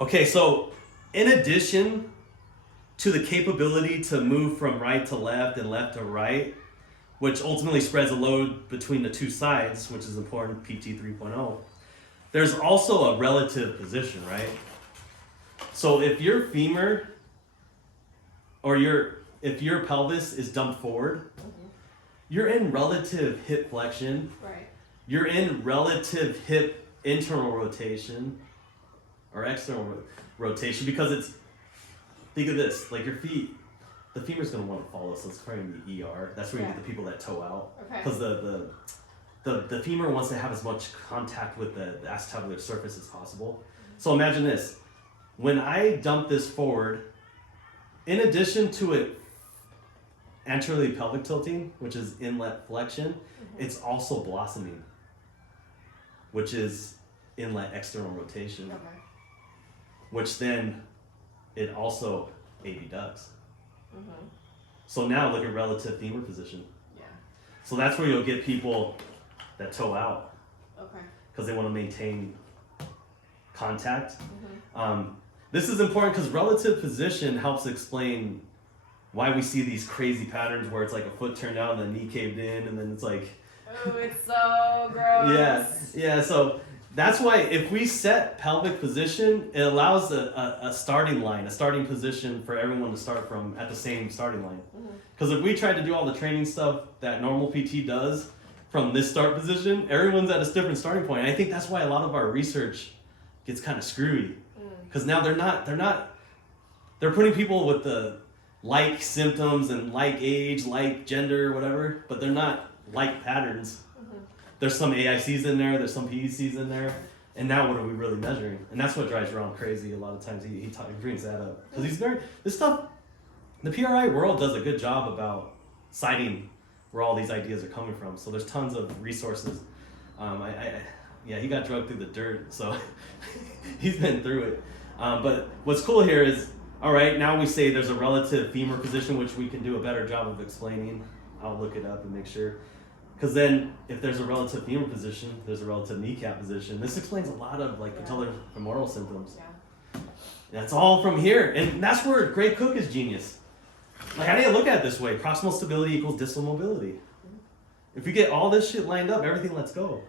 Okay, so in addition to the capability to move from right to left and left to right, which ultimately spreads a load between the two sides, which is important, PT 3.0, there's also a relative position, right? So if your femur or if your pelvis is dumped forward, you're in relative hip flexion. Right. You're in relative hip internal rotation or external rotation because think of this, like your feet, the femur's going to want to follow, so it's probably going to be ER. That's where you get the people that toe out. Okay. Because the femur wants to have as much contact with the acetabular surface as possible. So imagine this. When I dump this forward, in addition to it anteriorly pelvic tilting, which is inlet flexion, it's also blossoming, which is inlet external rotation, which then it also abducts. So now look at relative femur position. Yeah. So that's where you'll get people that toe out. Okay. Because they want to maintain contact. This is important because relative position helps explain why we see these crazy patterns where it's like a foot turned out and the knee caved in, and then it's like... Oh, it's so gross. Yeah, so that's why if we set pelvic position, it allows a starting line, a starting position for everyone to start from at the same starting line. Because if we tried to do all the training stuff that normal PT does from this start position, everyone's at a different starting point. And I think that's why a lot of our research gets kind of screwy. Because now they're putting people with the like symptoms and like age, like gender, whatever, but they're not like patterns. There's some AICs in there, there's some PECs in there, and now what are we really measuring? And that's what drives Ron crazy a lot of times. He brings that up. Because this stuff, the PRI world does a good job about citing where all these ideas are coming from. So there's tons of resources. He got drugged through the dirt, so he's been through it. But what's cool here is, all right, now we say there's a relative femur position, which we can do a better job of explaining. I'll look it up and make sure. Because then if there's a relative femur position, there's a relative kneecap position. This explains a lot of patellar femoral symptoms. Yeah. That's all from here. And that's where Gray Cook is genius. Like, I didn't look at it this way. Proximal stability equals distal mobility. If we get all this shit lined up, everything lets go.